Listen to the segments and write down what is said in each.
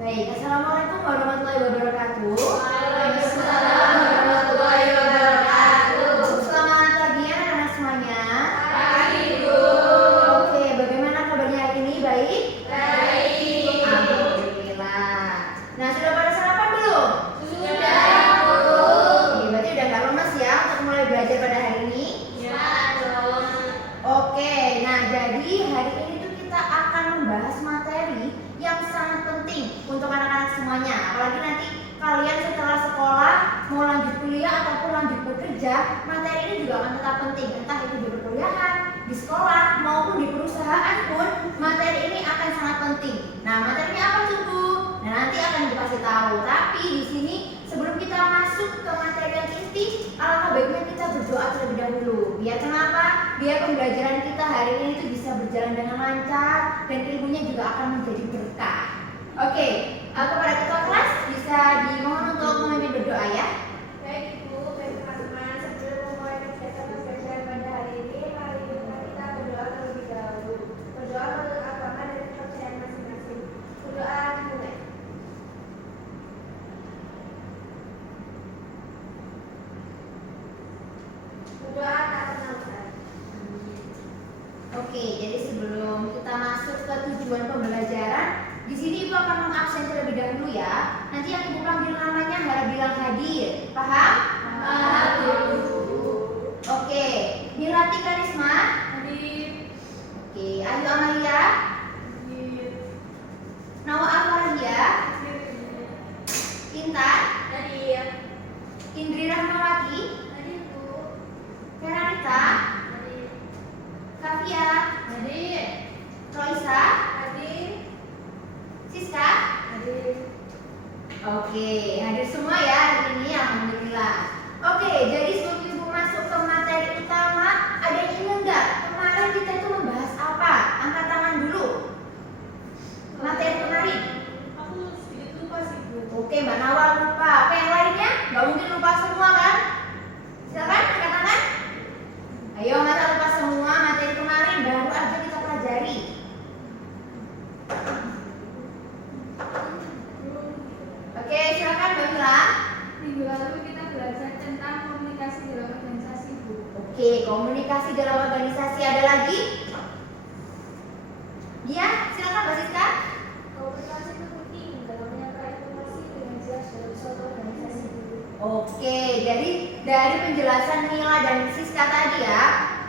Baik, Assalamualaikum warahmatullahi wabarakatuh. Waalaikumsalam warahmatullahi wabarakatuh. Selamat pagi anak-anak semuanya. Pagi, Bu. Oke, bagaimana kabarnya hari ini? Baik? Baik. Alhamdulillah. Nah, sudah pada sarapan belum? Sudah, Bu. Oke, berarti udah gak lemes ya untuk mulai belajar pada hari ini? Ya, dong. Oke, nah jadi hari ini tuh kita akan membahas materi yang sangat penting untuk anak-anak semuanya. Apalagi nanti kalian setelah sekolah mau lanjut kuliah ataupun lanjut bekerja, materi ini juga akan tetap penting. Entah itu di perkuliahan, di sekolah maupun di perusahaan pun materi ini akan sangat penting. Nah, materinya apa tuh, Bu? Nah, nanti akan dikasih tahu. Tapi di sini sebelum kita masuk ke materi yang inti, alangkah baiknya kita berdoa terlebih dahulu. Biar kenapa? Biar pembelajaran kita hari ini itu bisa berjalan dengan lancar dan ilmunya juga akan menjadi berkah. Oke, kepada ketua kelas bisa dimohon untuk memimpin berdoa ya. Baik, Ibu. Baik, teman-teman. Sebelum memulai kegiatan pembelajaran pada hari ini, mari kita berdoa terlebih dahulu. Berdoa menurut agama dan kepercayaan masing-masing. Berdoa dimulai. Berdoa tak pernah usai. Oke, jadi sebelum kita masuk ke tujuan pembelajaran, di sini Ibu akan mengabsen terlebih dahulu ya. Nanti yang Ibu panggil namanya harap bilang hadir. Paham? Oke, Mirati Karisma. Hadir. Oke, Ayu Amalia. Hadir. Nawa Amalia. Intan. Hadir. Indri Rahmawati. Hadir, Bu. Feranita. Hadir. Kavia. Hadir. Roisa. Hadir. Siska. Hadir. Oke, hadir semua ya hari ini, alhamdulillah. Oke, jadi sebelum Ibu masuk ke materi utama, ada yang ingat nggak? Kemarin kita itu membahas apa? Angkat tangan dulu. Materi kemarin. Aku sedikit lupa sih, Bu. Oke, Mbak Nawal lupa. Oke, yang lainnya? Nggak mungkin lupa semua kan? Silakan, angkat tangan. Ayo, masa lupa semua materi kemarin baru aja kita pelajari. Oke, silakan Mbak Mila. Minggu lalu kita belajar tentang komunikasi dalam organisasi, Bu. Oke, komunikasi dalam organisasi ada lagi? Iya, silakan Mbak Siska. Komunikasi itu penting dalam menyampaikan informasi dengan jelas dalam suatu organisasi, Bu. Oke, jadi dari penjelasan Mila dan Siska tadi ya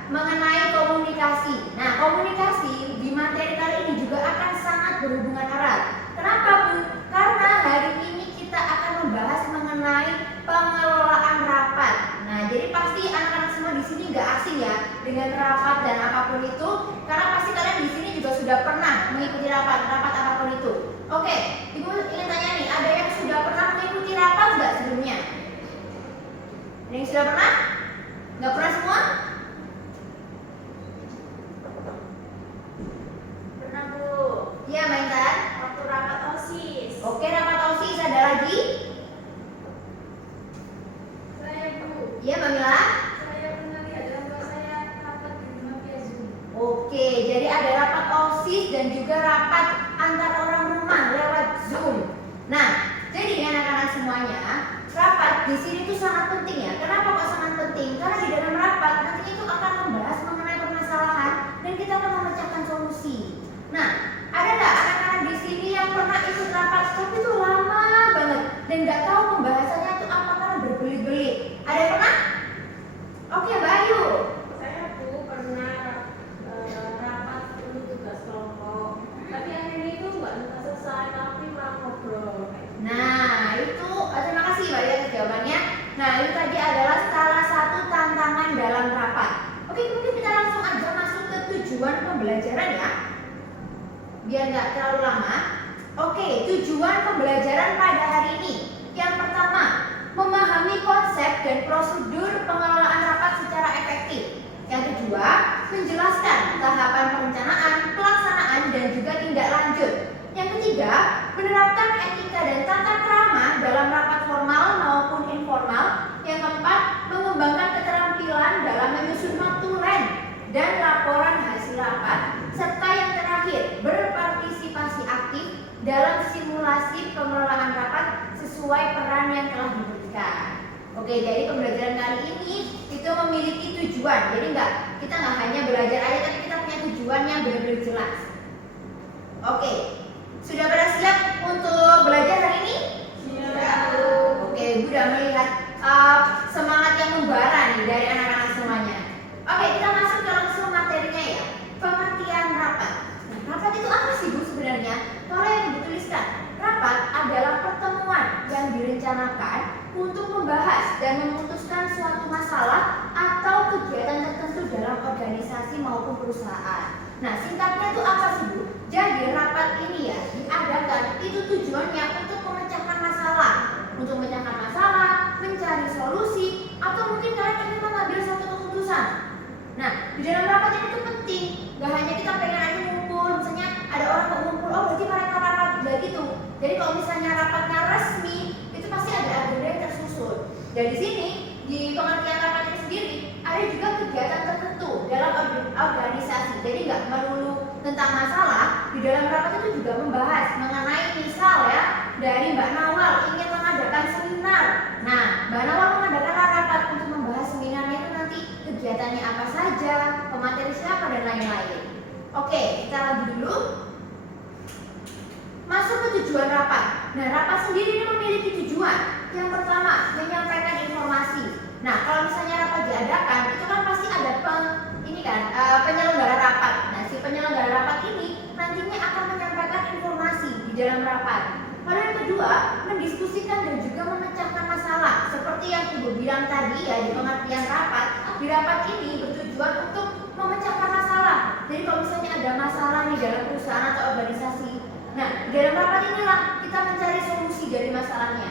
mengenai komunikasi. Nah, komunikasi di materi kali ini juga akan sangat berhubungan erat. Kenapa, Bu? Karena hari ini kita akan membahas mengenai pengelolaan rapat. Nah, jadi pasti anak-anak semua di sini nggak asing ya dengan rapat dan apapun itu, karena pasti kalian di sini juga sudah pernah mengikuti rapat apapun itu. Oke, Ibu ingin tanya nih, ada yang sudah pernah mengikuti rapat nggak sebelumnya? Ada yang sudah pernah? Nggak pernah semua? Pernah, Bu. Iya, Mbak Intan. Waktu rapat OSIS. Oke, rapat OSIS ada lagi? Saya, Bu. Iya, Mbak Mila. Saya pernah lihat dalam kelas saya rapat di rumah via Zoom. Oke, jadi ada rapat OSIS dan juga rapat antar orang rumah lewat Zoom. Nah, jadi anak-anak semuanya, rapat di sini tuh sangat penting ya. Kenapa kok sangat penting? Karena di dalam rapat nanti itu akan membahas mengenai permasalahan dan kita akan memecahkan solusi. Nah, ada nggak anak-anak di sini yang pernah ikut rapat tapi itu lama banget dan nggak tahu pembahasannya itu apa karena berbelit-belit? Ada yang pernah? Oke, Mbak Ayu. Saya, Bu, pernah rapat untuk tugas kelompok. Tapi akhirnya itu nggak tuntas selesai, tapi malah ngobrol. Nah, itu terima kasih Mbak ya atas jawabannya. Nah, itu tadi adalah salah satu tantangan dalam rapat. Oke, kemudian kita langsung aja masuk ke tujuan pembelajaran ya. Biar nggak terlalu lama. Oke, tujuan pembelajaran pada hari ini. Yang pertama, memahami konsep dan prosedur pengelolaan rapat secara efektif. Yang kedua, menjelaskan tahapan perencanaan, pelaksanaan, dan juga tindak lanjut. Yang ketiga, menerapkan etika dan tata krama dalam rapat formal maupun informal. Yang keempat, mengembangkan keterampilan dalam menyusun notulen dan laporan hasil rapat. Serta yang terakhir, berpartisipasi aktif dalam simulasi tujuan. Jadi kita nggak hanya belajar aja, tapi kita punya tujuan yang benar-benar jelas. Oke, sudah pada siap untuk belajar hari ini? Siap. Oke, Bu udah melihat semangat yang membara nih dari anak-anak semuanya. Oke, kita masuk ke langsung materinya ya. Pengertian rapat. Nah, rapat itu apa sih Bu sebenarnya? Kalau yang dituliskan, rapat adalah pertemuan yang direncanakan untuk membahas dan memutuskan suatu masalah atau kegiatan tertentu dalam organisasi maupun perusahaan. Nah, singkatnya itu apa sih Bu? Jadi rapat ini ya diadakan itu tujuannya untuk memecahkan masalah, mencari solusi, atau mungkin kalian ingin mengambil satu keputusan. Nah, di dalam rapat ini tuh penting, gak hanya kita pengen aja ngumpul, misalnya ada orang mau ngumpul, oh berarti mereka rapat, gak gitu. Jadi kalau misalnya rapatnya resmi, itu pasti ada agenda yang tersusun. Dan di sini, di pengertian rapat ini sendiri, ada juga kegiatan tertentu dalam organisasi. Jadi nggak melulu tentang masalah, di dalam rapat itu juga membahas mengenai misal ya, dari Mbak Nawal ingin mengadakan seminar. Nah, Mbak Nawal mengadakan rapat untuk membahas seminarnya itu nanti kegiatannya apa saja, pemateri siapa dan lain-lain. Oke, kita lanjut dulu. Masuk ke tujuan rapat. Nah, rapat sendiri ini memiliki tujuan. Yang pertama, menyampaikan informasi. Nah, kalau misalnya rapat diadakan, itu kan pasti ada penyelenggara rapat. Nah, si penyelenggara rapat ini nantinya akan menyampaikan informasi di dalam rapat. Lalu yang kedua, mendiskusikan dan juga memecahkan masalah. Seperti yang Ibu bilang tadi ya di pengertian rapat. Di rapat ini bertujuan untuk memecahkan masalah. Jadi kalau misalnya ada masalah nih dalam perusahaan atau organisasi, nah di dalam rapat inilah kita mencari solusi dari masalahnya.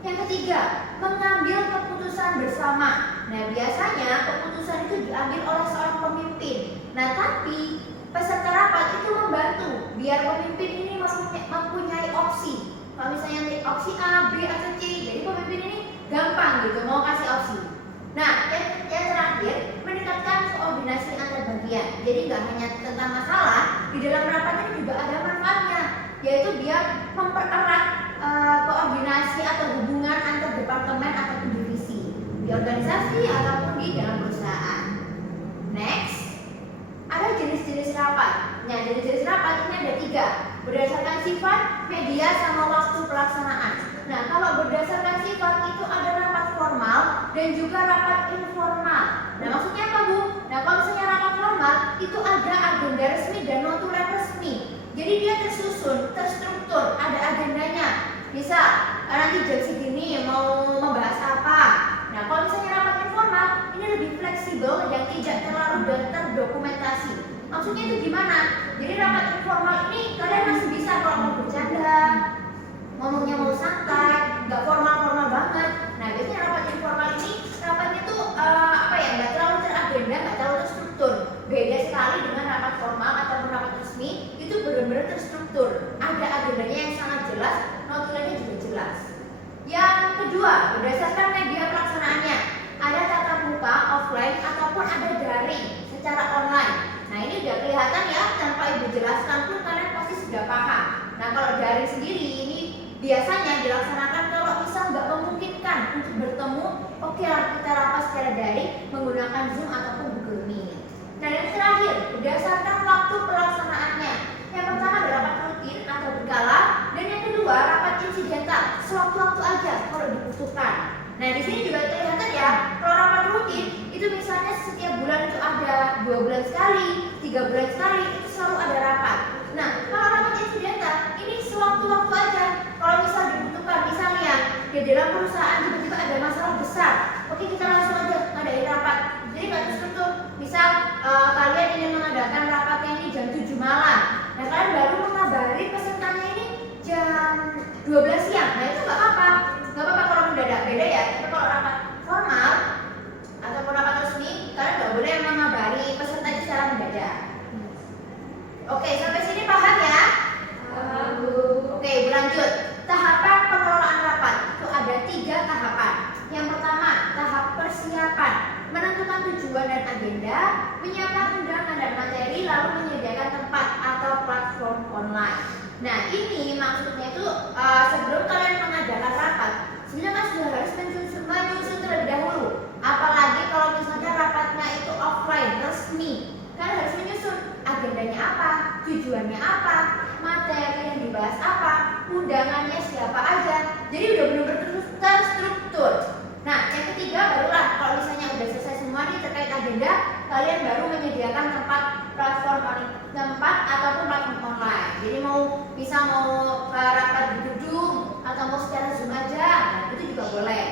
Yang ketiga, mengambil keputusan bersama. Nah, biasanya keputusan itu diambil oleh seorang pemimpin. Nah, tapi peserta rapat itu membantu biar pemimpin ini mempunyai opsi. Kalau misalnya opsi A, B, atau C, jadi pemimpin ini gampang gitu mau kasih opsi. Nah, yang terakhir, meningkatkan koordinasi antar bagian. Jadi nggak hanya tentang masalah, di dalam rapat ini juga ada manfaatnya, yaitu biar mempererat koordinasi atau hubungan antar departemen atau divisi di organisasi ataupun di dalam perusahaan. Next, ada jenis-jenis rapat. Nah, jenis-jenis rapat ini ada 3, berdasarkan sifat, media, sama waktu pelaksanaan. Nah, kalau berdasarkan sifat itu ada rapat formal dan juga rapat informal. Nah, maksudnya apa Bu? Nah, kalau misalnya rapat formal itu ada agenda resmi dan notulen resmi. Jadi dia tersusun, terstruktur, ada agendanya. Misal, nanti jam segini mau membahas apa. Nah, kalau misalnya rapat informal, ini lebih fleksibel dan tidak terlalu terdokumentasi. Maksudnya itu gimana? Jadi rapat informal ini kalian masih bisa kalau mau bercanda, ngomongnya mau santai, nggak formal-formal banget. Nah, biasanya rapat informal ini, rapatnya tuh nggak terlalu teragenda, nggak terlalu terstruktur. Beda sekali dengan rapat formal ataupun rapat resmi, itu benar-benar terstruktur. Ada agendanya yang sangat jelas, notulennya juga jelas. Yang kedua, berdasarkan media pelaksanaannya, ada tatap muka, offline, ataupun ada daring secara online. Nah, ini udah kelihatan ya, tanpa Ibu jelaskan pun kalian pasti sudah paham. Nah, kalau daring sendiri ini biasanya dilaksanakan kalau misal nggak memungkinkan untuk bertemu, oke lah kita rapat secara daring menggunakan Zoom ataupun Google Meet. Nah, yang terakhir, berdasarkan waktu pelaksanaannya. Yang pertama ada rapat rutin atau berkala, dan yang kedua rapat insidental, sewaktu-waktu aja kalau dibutuhkan. Nah, di sini juga kelihatan ya, kalau rapat rutin itu misalnya setiap bulan itu ada 2 bulan sekali, 3 bulan sekali, itu selalu ada rapat. Nah, kalau rapat insidental ini sewaktu-waktu aja. Kalau misal dibutuhkan, misalnya di dalam perusahaan tiba-tiba ada masalah besar, oke kita langsung aja ngadain rapat. Jadi nggak terstruktur. Misal kalian ingin mengadakan rapatnya ini jam 7 malam. Nah, kalian baru mengabari pesertanya ini jam 12 siang. Nah, itu nggak apa-apa. Nggak apa-apa kalau mendadak, beda ya. Tapi kalau rapat formal ataupun rapat resmi, kalian nggak boleh mengabari peserta secara mendadak. Oke, sampai sini paham ya? Paham Bu. Oke, berlanjut. Tahapan pengelolaan rapat itu ada 3 tahapan. Yang pertama, tahap persiapan, menentukan tujuan dan agenda, menyiapkan undangan dan materi, lalu menyediakan tempat atau platform online. Nah, ini maksudnya itu sebelum kalian mengadakan rapat, sebenarnya kan sudah harus menyusun terlebih dahulu. Apalagi kalau misalnya rapatnya tujuannya apa, materi yang dibahas apa, undangannya siapa aja. Jadi udah benar-benar terstruktur. Nah, yang ketiga barulah kalau misalnya udah selesai semua nih terkait agenda, kalian baru menyediakan tempat ataupun platform online. Jadi bisa mau rapat di gedung atau mau secara Zoom aja, nah itu juga boleh.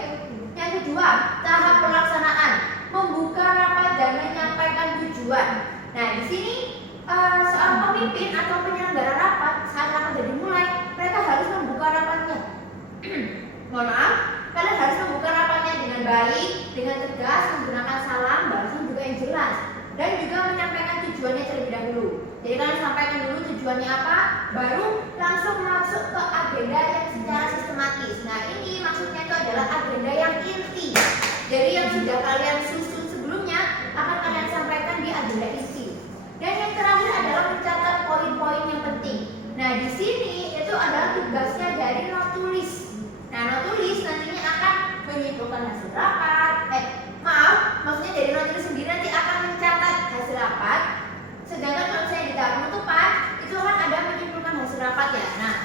Yang kedua, tahap pelaksanaan, membuka rapat dan menyampaikan tujuan. Nah, di sini seorang pemimpin atau penyelenggara rapat saat rapat sudah dimulai, mereka harus membuka rapatnya. Mohon maaf, kalian harus membuka rapatnya dengan baik, dengan tegas, menggunakan salam, balasan juga yang jelas, dan juga menyampaikan tujuannya terlebih dahulu. Jadi kalian sampaikan dulu tujuannya apa, baru langsung masuk ke agenda yang secara sistematis. Nah, ini maksudnya itu adalah agenda yang inti. Jadi yang sudah kalian susun sebelumnya akan kalian sampaikan di agenda inti. Dan yang terakhir adalah mencatat poin-poin yang penting. Nah, di sini itu adalah tugasnya dari notulis. Nah, notulis nantinya akan menyimpulkan hasil rapat. Maksudnya dari notulis sendiri nanti akan mencatat hasil rapat. Sedangkan kalau misalnya di tahap penutupan itu kan ada menyimpulkan hasil rapat ya. Nah,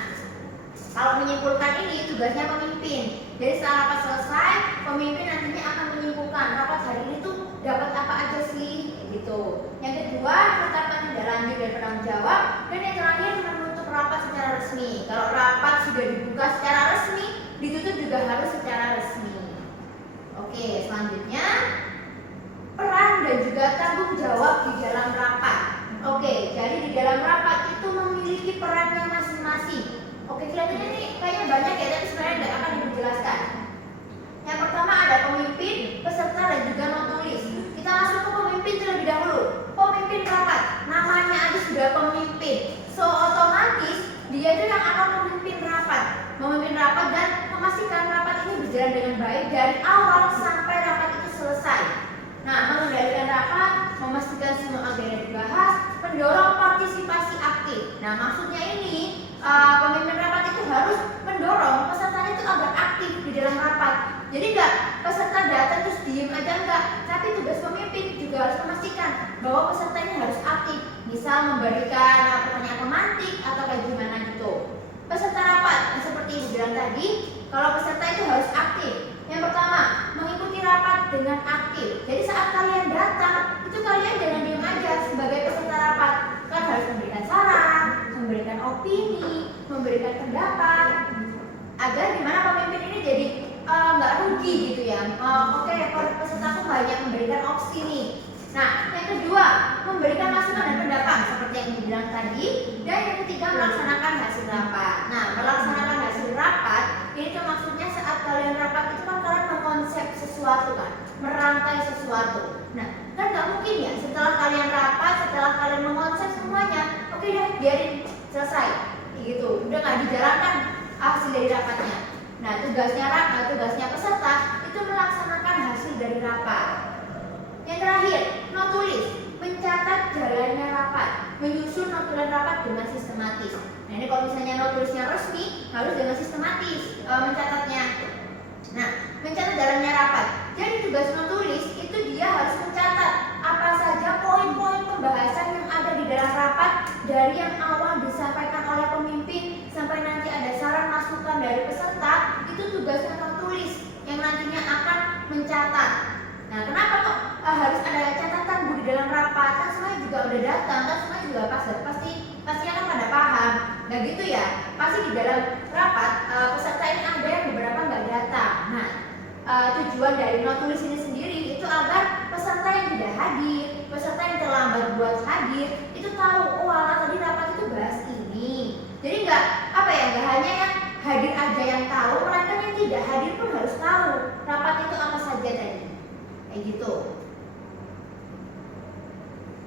kalau menyimpulkan ini tugasnya pemimpin. Jadi setelah rapat selesai, pemimpin nantinya akan menyimpulkan rapat hari ini tuh dapat apa aja sih, gitu. Yang kedua, menetapkan tindak lanjut dan penanggung jawab. Dan yang terakhir, menutup rapat secara resmi. Kalau rapat sudah dibuka secara resmi, ditutup juga harus secara resmi. Oke, selanjutnya peran dan juga tanggung jawab di dalam rapat. Oke, jadi di dalam rapat itu memiliki perannya masing-masing. Oke, kelihatannya nih kayaknya banyak ya, tapi sebenarnya nggak akan dijelaskan. Yang pertama ada pemimpin, peserta dan juga notulis. Kita masuk ke pemimpin terlebih dahulu. Pemimpin rapat, namanya aja sudah pemimpin. So otomatis dia itu yang akan memimpin rapat dan memastikan rapat ini berjalan dengan baik dari awal sampai rapat itu selesai. Nah, mengendalikan rapat, memastikan semua agenda dibahas, mendorong partisipasi aktif. Nah, maksudnya ini pemimpin rapat itu harus mendorong pesertanya itu agar aktif di dalam rapat. Jadi enggak peserta datang terus diem aja enggak, tapi tugas pemimpin juga harus memastikan bahwa pesertanya harus aktif. Misal memberikan pertanyaan pemantik atau kayak gimana gitu. Peserta rapat, seperti Ibu bilang tadi, kalau peserta itu harus aktif. Yang pertama, mengikuti rapat dengan aktif. Jadi saat kalian datang, itu kalian jangan diam aja sebagai peserta rapat. Kalian harus memberikan saran, memberikan opini, memberikan pendapat, agar gimana pemimpin ini jadi nggak rugi gitu ya. Oke, pesertaku banyak memberikan opsi nih. Nah, yang kedua, memberikan masukan dan pendapat seperti yang dibilang tadi. Dan yang ketiga, melaksanakan hasil rapat. Nah, melaksanakan hasil rapat ini tuh maksudnya saat kalian rapat itu kan kalian mengkonsep sesuatu kan, merangkai sesuatu. Nah, kan nggak mungkin ya setelah kalian rapat, setelah kalian mengkonsep semuanya, oke deh biarin selesai, gitu. Udah nggak dijalankan hasil dari rapatnya. Nah, tugasnya peserta itu melaksanakan hasil dari rapat. Yang terakhir, notulis, mencatat jalannya rapat, menyusun notulen rapat dengan sistematis. Nah, ini kalau misalnya notulisnya resmi, harus dengan sistematis mencatatnya. Nah, mencatat jalannya rapat. Jadi tugas notulis itu dia harus mencatat apa saja poin-poin pembahasan yang ada di dalam rapat dari yang awal disampaikan oleh pemimpin sampai nanti ada saran masukan dari peserta. Itu tugasnya notulis yang nantinya akan mencatat. Nah, kenapa kok harus ada catatan Bu di dalam rapat? Kan semuanya juga udah datang, kan semuanya juga pasti akan pada paham. Nah gitu ya, pasti di dalam rapat peserta ini ada yang beberapa nggak datang. Nah, tujuan dari notulis ini sendiri itu agar peserta yang tidak hadir, peserta yang terlambat buat hadir itu tahu, oh ala tadi rapat itu bahas ini. Jadi nggak hanya yang hadir aja yang tahu, melainkan yang tidak hadir pun harus tahu rapat itu apa saja tadi. Kayak gitu.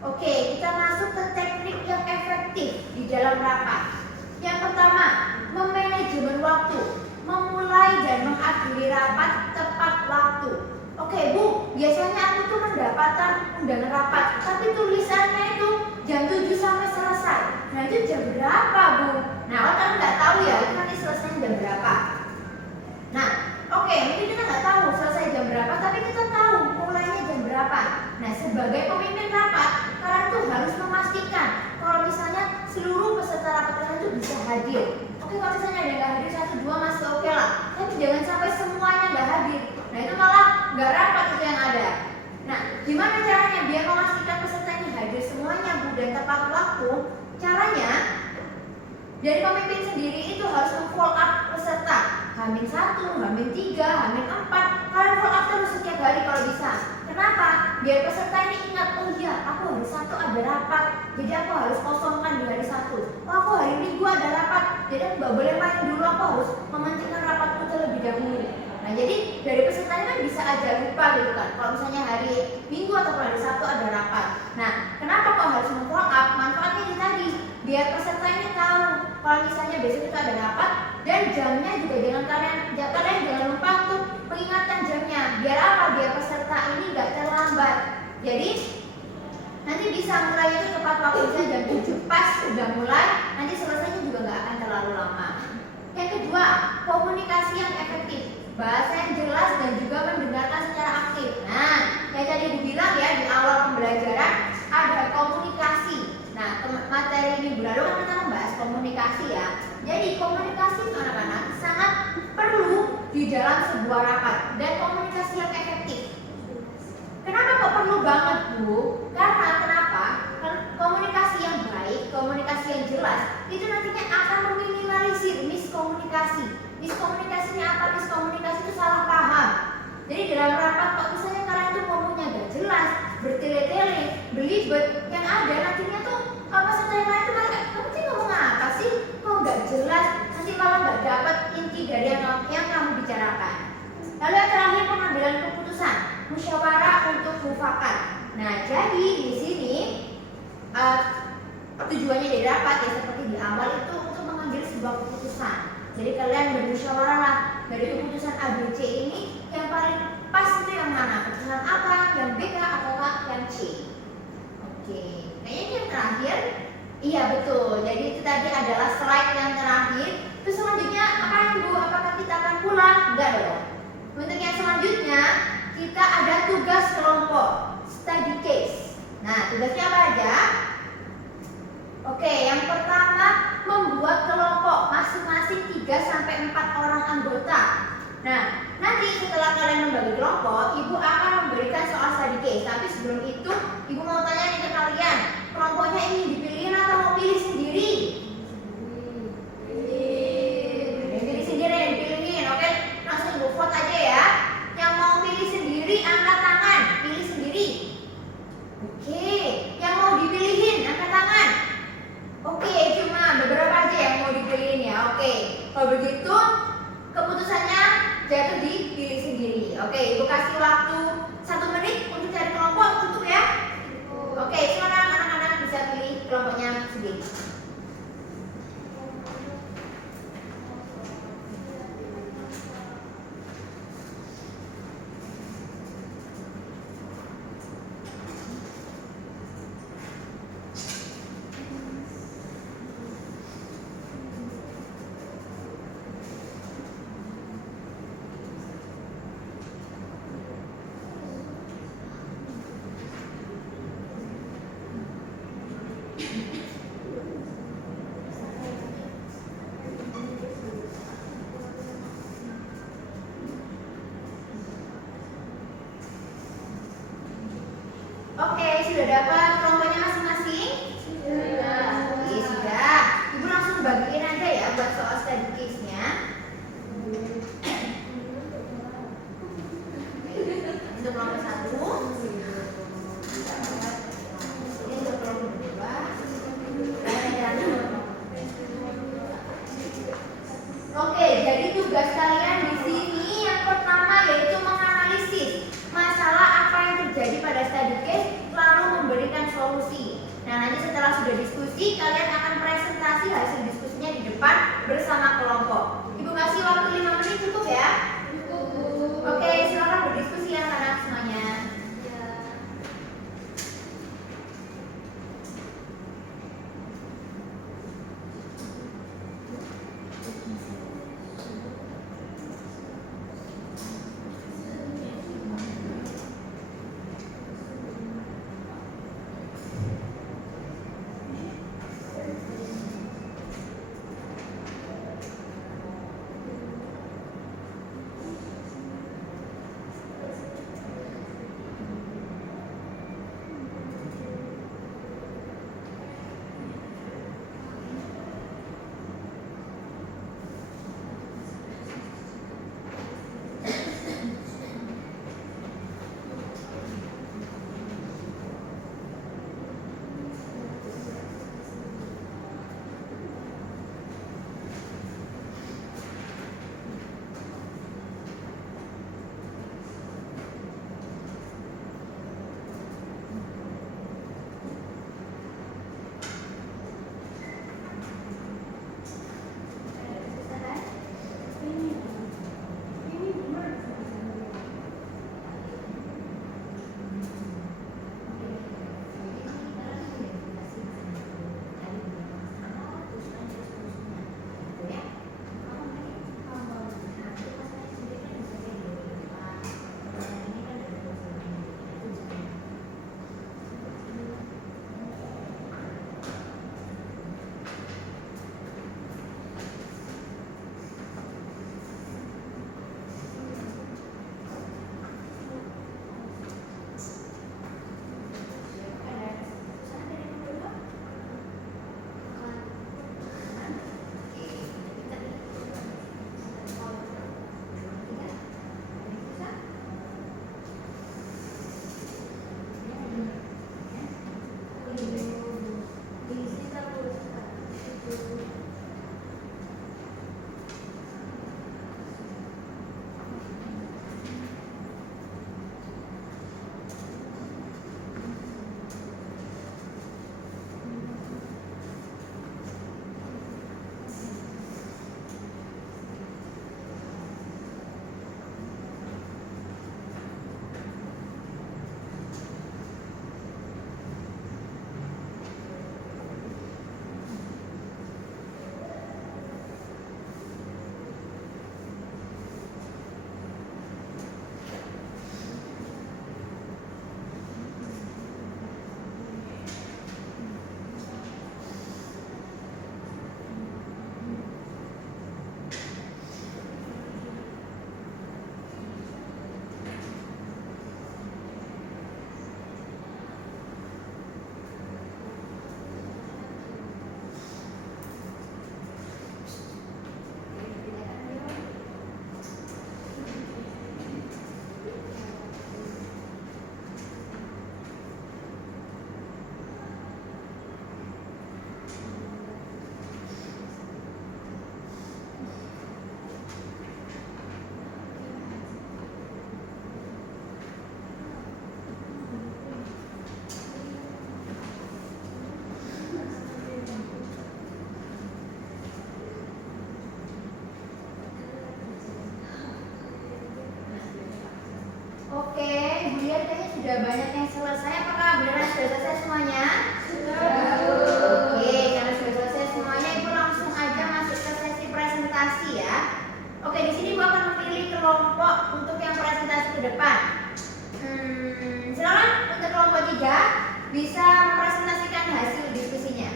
Oke, kita masuk ke teknik yang efektif di dalam rapat. Yang pertama, memanajemen waktu, memulai dan mengakhiri rapat tepat waktu. Oke Bu, biasanya aku tuh mendapatkan undangan rapat, tapi tulisannya itu jam 7 sampai selesai. Nah itu jam berapa Bu? Nah orang nggak tahu ya, itu nanti selesai jam berapa. Nah, oke, mungkin kita nggak tahu selesai jam berapa, tapi kita tahu mulainya jam berapa. Nah, sebagai pemimpin rapat, kalian tuh harus memastikan kalau misalnya seluruh peserta rapat kalian itu bisa hadir. Oke, kalau misalnya ada yang nggak hadir 1, 2 masih oke lah. Tapi jangan sampai semuanya nggak hadir. Nah itu malah nggak rapat itu yang ada. Nah, gimana caranya biar memastikan peserta ini hadir semuanya Bu dan tepat waktu? Caranya dari pemimpin sendiri itu harus follow up peserta. H-1, H-3, H-4. Kalian follow up terus setiap hari kalau bisa. Kenapa? Biar peserta ini ingat, oh iya, aku hari Sabtu ada rapat, jadi aku harus kosongkan di hari Sabtu. Oh, aku hari Minggu ada rapat, jadi aku nggak boleh main dulu, aku harus mementingkan rapatku terlebih dahulu. Nah, jadi dari pesertanya kan bisa aja lupa gitu kan. Kalau misalnya hari Minggu atau hari Sabtu ada rapat. Nah, kenapa kok harus follow up? Manfaatnya ini tadi, biar peserta ini tahu kalau misalnya besok itu ada rapat dan jamnya juga kalian jangan lupa untuk mengingatkan jamnya. Biar apa? Biar peserta ini nggak terlambat. Jadi nanti bisa mulai itu tepat waktu jam 7 pas sudah mulai, nanti selesainya juga nggak akan terlalu lama. Yang kedua, komunikasi yang efektif, bahasa yang jelas dan juga mendengarkan secara aktif. Nah, yang tadi dibilang ya di awal pembelajaran ada komunikasi. Nah, materi minggu lalu kan kita membahas komunikasi ya. Jadi komunikasi itu anak-anak sangat perlu di dalam sebuah rapat dan komunikasi yang efektif. Kenapa kok perlu banget Bu? Karena kenapa? Komunikasi yang baik, komunikasi yang jelas itu nantinya akan meminimalisir miskomunikasi. Miskomunikasinya apa? Miskomunikasi itu salah paham. Jadi dalam rapat kok misalnya kalian tuh ngomongnya gak jelas, bertele-tele, belibet, yang ada nantinya tuh peserta yang lain tuh kayak, kamu sih ngomong apa sih? Kok gak jelas? Nanti malah gak dapat inti dari yang kamu bicarakan. Lalu yang terakhir, pengambilan keputusan, musyawarah untuk mufakat. Nah, jadi di sini tujuannya dari rapat ya seperti di awal itu untuk mengambil sebuah keputusan. Jadi kalian bermusyawarah lah dari keputusan A, B, C ini yang paling pas itu yang mana? Keputusan apa? Yang B kah atau yang C? Oke, kayaknya ini yang terakhir. Iya betul. Jadi itu tadi adalah slide yang terakhir. Terus selanjutnya apa Bu? Apakah kita akan pulang? Enggak dong. Untuk yang selanjutnya kita ada tugas kelompok, study case. Nah, tugasnya apa aja? Oke, yang pertama membuat kelompok masing-masing 3-4 orang anggota. Nah, nanti setelah kalian membagi kelompok, Ibu akan memberikan soal study case. Tapi sebelum itu, Ibu mau tanya nih ke kalian, kelompoknya ingin dipilihin atau mau pilih sendiri? Pilih sendiri yang dipilihin. Oke, langsung Ibu vote aja ya. Yang mau pilih sendiri angkat tangan, pilih sendiri. Oke, yang mau dipilihin angkat tangan. Oke, cuma beberapa aja yang mau dipilihin ya. Oke, kalau begitu keputusannya jatuh dipilih sendiri. Oke, Ibu kasih waktu 1 menit untuk cari kelompok, cukup ya? Oke, sekarang anak-anak bisa pilih kelompoknya sendiri. Oke, sudah dapat kelompoknya masing-masing? Sudah. Oke, sudah. Ibu langsung bagiin aja ya buat soal study case-nya. Untuk kelompok 1. Ini untuk kelompok 2. Oke, jadi tugas kalian di sini yang pertama yaitu menganalisis masalah apa yang terjadi pada study case lalu memberikan solusi. Nah, nanti setelah sudah diskusi, kalian akan presentasi hasil diskusinya di depan bersama kelompok. Ibu kasih waktu 5 menit cukup ya? Cukup. Oke, silakan berdiskusi ya anak-anak semuanya. sudah banyak yang selesai. Apakah beneran sudah selesai semuanya? Oke, karena sudah selesai semuanya, Ibu langsung aja masuk ke sesi presentasi ya. Oke, di sini Ibu akan memilih kelompok untuk yang presentasi ke depan. Silakan untuk kelompok 3 bisa mempresentasikan hasil diskusinya.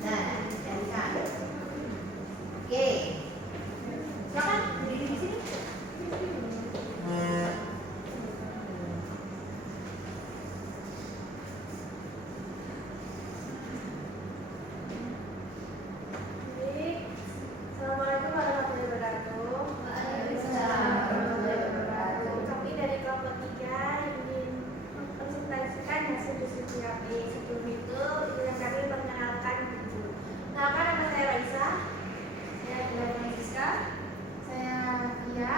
Nah, silakan. Oke, silakan berdiri di sini. Assalamualaikum warahmatullahi wabarakatuh. Kami dari kelompok 3 ingin mempresentasikan hasil diskusi kami. Sebelum itu, izinkan kami perkenalkan dulu. Kenalkan, nama saya Raisa. Saya adalah Francisca. Saya Tia.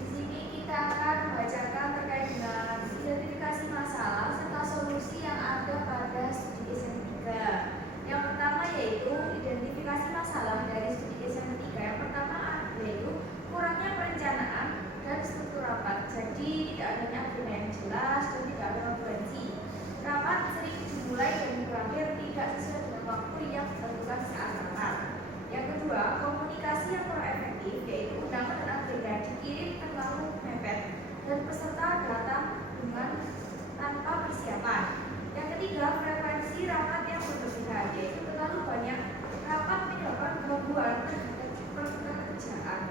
Di sini kita akan membacakan terkait dengan identifikasi masalah serta solusi yang ada pada studi SM3. Yang pertama yaitu identifikasi masalah dari studi SM3. Yang pertama yaitu kurangnya perencanaan dan struktur rapat. Jadi tidak adanya agenda yang jelas dan tidak ada konferensi. Rapat sering dimulai dan berakhir tidak sesuai dengan waktu yang ditentukan saat rapat. Yang kedua, komunikasi yang kurang efektif, yaitu undangan dan agenda dikirim terlalu mepet dan peserta datang dengan tanpa persiapan. Yang ketiga, frekuensi rapat yang berlebihan, yaitu terlalu banyak rapat menyebabkan gangguan terhadap pekerjaan.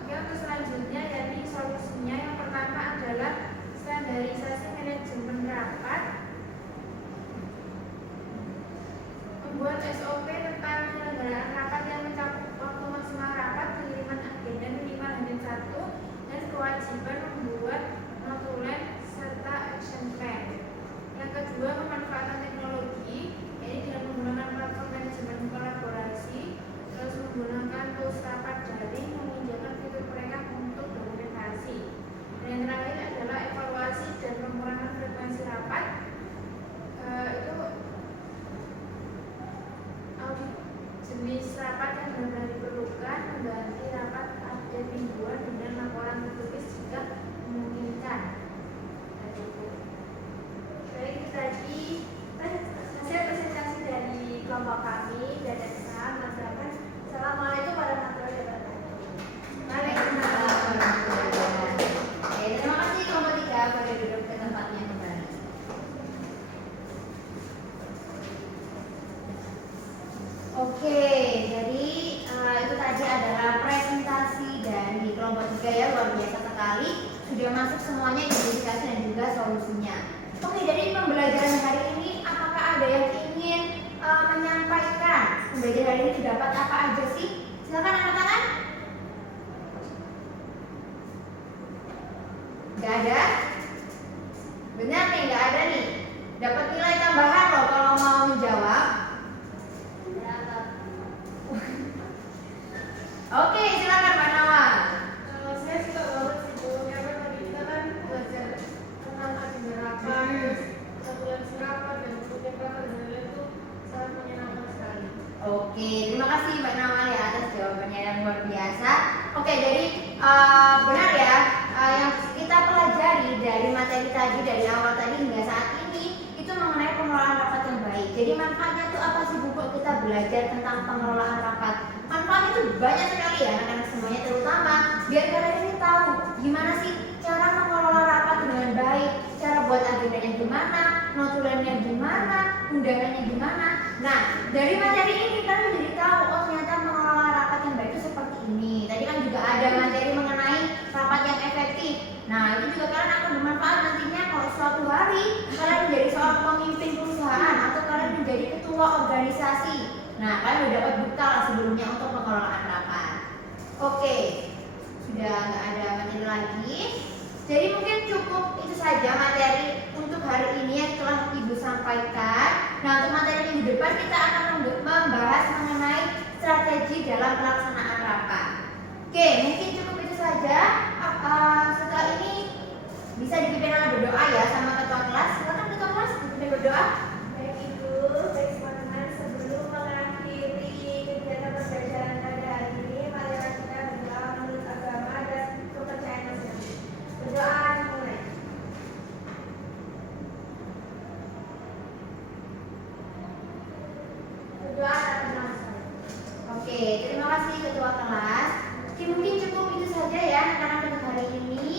Oke, untuk selanjutnya dari solusinya yang pertama adalah standarisasi manajemen rapat, membuat SOP tentang penyelenggaraan rapat yang mencakup waktu maksimal rapat, pengiriman agenda minimal H-1, dan kewajiban membuat notulen serta action plan. Yang kedua, pemanfaatan teknologi, yaitu dengan menggunakan platform manajemen kolaborasi, terus menggunakan tools rapat daring, meminjamkan fitur mereka untuk dokumentasi. Dan yang terakhir adalah evaluasi dan pengurangan frekuensi rapat. Itu audit jenis rapat yang benar-benar diperlukan, mengganti rapat update mingguan dengan laporan tertulis jika memungkinkan. Baik, itu tadi hasil presentasi dari kelompok kami dan Esa. Assalamualaikum warahmatullahi wabarakatuh. Waalaikumsalam warahmatullahi wabarakatuh. Oke, terima kasih kelompok 3 boleh duduk ke tempatnya kembali. Oke, jadi itu tadi adalah presentasi dari kelompok 3 ya, luar biasa sekali. Sudah masuk semuanya identifikasi dan juga solusinya. Oke, dari pembelajaran hari ini, apakah ada yang ingin menyampaikan pembelajaran hari ini didapat apa aja sih? Silakan angkat tangan. Gak ada? Benar nih, gak ada nih. Dapat nilai tambahan loh kalau mau menjawab. Oke, silakan Mbak Nawal. Saya suka banget sih Bu, karena tadi kita kan belajar tentang agenda rapat, terus saturansi rapat dan bentuknya rapat dan lain-lain itu sangat menyenangkan sekali. Oke, terima kasih Mbak Nawal ya atas jawabannya yang luar biasa. Oke, jadi benar ya, yang kita pelajari dari materi tadi, dari awal tadi hingga saat ini itu mengenai pengelolaan rapat yang baik. Jadi manfaatnya itu apa sih Bu kalau kita belajar tentang pengelolaan rapat? Manfaat itu banyak sekali ya anak-anak semuanya, terutama biar kalian ini tahu gimana sih cara mengelola rapat dengan baik, cara buat agendanya gimana, notulennya gimana, undangannya gimana. Nah, dari materi ini kalian menjadi tahu oh ternyata mengelola rapat yang baik itu seperti ini. Tadi kan juga ada materi mengenai rapat yang efektif. Nah, itu juga kalian akan bermanfaat nantinya kalau suatu hari kalian menjadi seorang pemimpin perusahaan atau kalian menjadi ketua organisasi. Nah, kalian sudah dapat bekal sebelumnya untuk pengelolaan rapat. Oke, sudah nggak ada materi lagi. Jadi mungkin cukup itu saja materi untuk hari ini yang telah Ibu sampaikan. Nah, untuk materi minggu depan kita akan membahas mengenai strategi dalam pelaksanaan rapat. Oke, mungkin cukup itu saja. Setelah ini Bisa dipimpin oleh berdoa ya sama ketua kelas. Silakan ketua kelas dipimpin berdoa. Baik Ibu, baik teman-teman, sebelum mengakhiri kegiatan pembelajaran pada hari ini, marilah kita berdoa menurut agama dan kepercayaan masing-masing. Berdoa mulai. Berdoa atas nama saya. Oke, terima kasih ketua kelas. Oke, mungkin cukup itu saja ya anak-anak untuk hari ini.